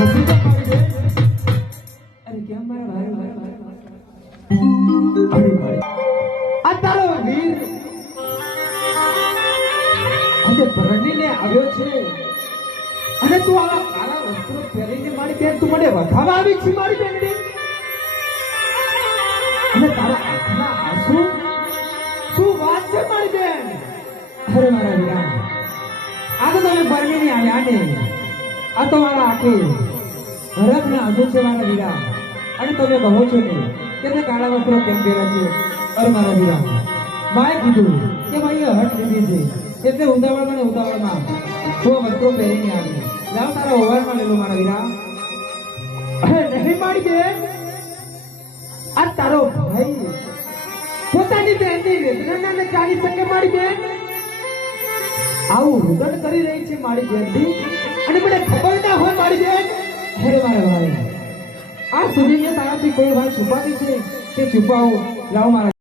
અરે કેમ મારા ભાઈ આ તારો વીર પરણીને આવ્યો છે. અને તું આવા કાળા વસ્ત્રો તું મને વધાવા આવી છે, મારી બેન અને તારા આંખના આંસુ? શું વાત છે, મારી બેન? અરે મારા વીરા આ તમે પરણીને આવ્યા ને. આ તો મારા આખી હરખના અજુ છે મારા વીરા અને તમે કહો છો ને કે મેં કાળા વસ્ત્રો કેમ પહેર્યા છે? અરે મારા વીરા માએ કીધું કે ભાઈ હટ લીધી છે. એટલે ઉતાવળમાં ને ઉતાવળમાં હું વસ્ત્રો પહેરીને આવી. જાઓ તારા ઓવારમાં લેલો મારા વીરા અરે નહીં મારી બેન આ તારો ભાઈ પોતાની બેનની વેદના ને જાણી શકે મારી બેન આવું રુદન કરી રહી છે મારી બેનથી અને મને ખબર ના હોય મારી બેન? હે મારા ભાઈ આ સુધી મેં તારાથી કોઈ વાત છુપાવી છે તે છુપાવું. લાવ મારા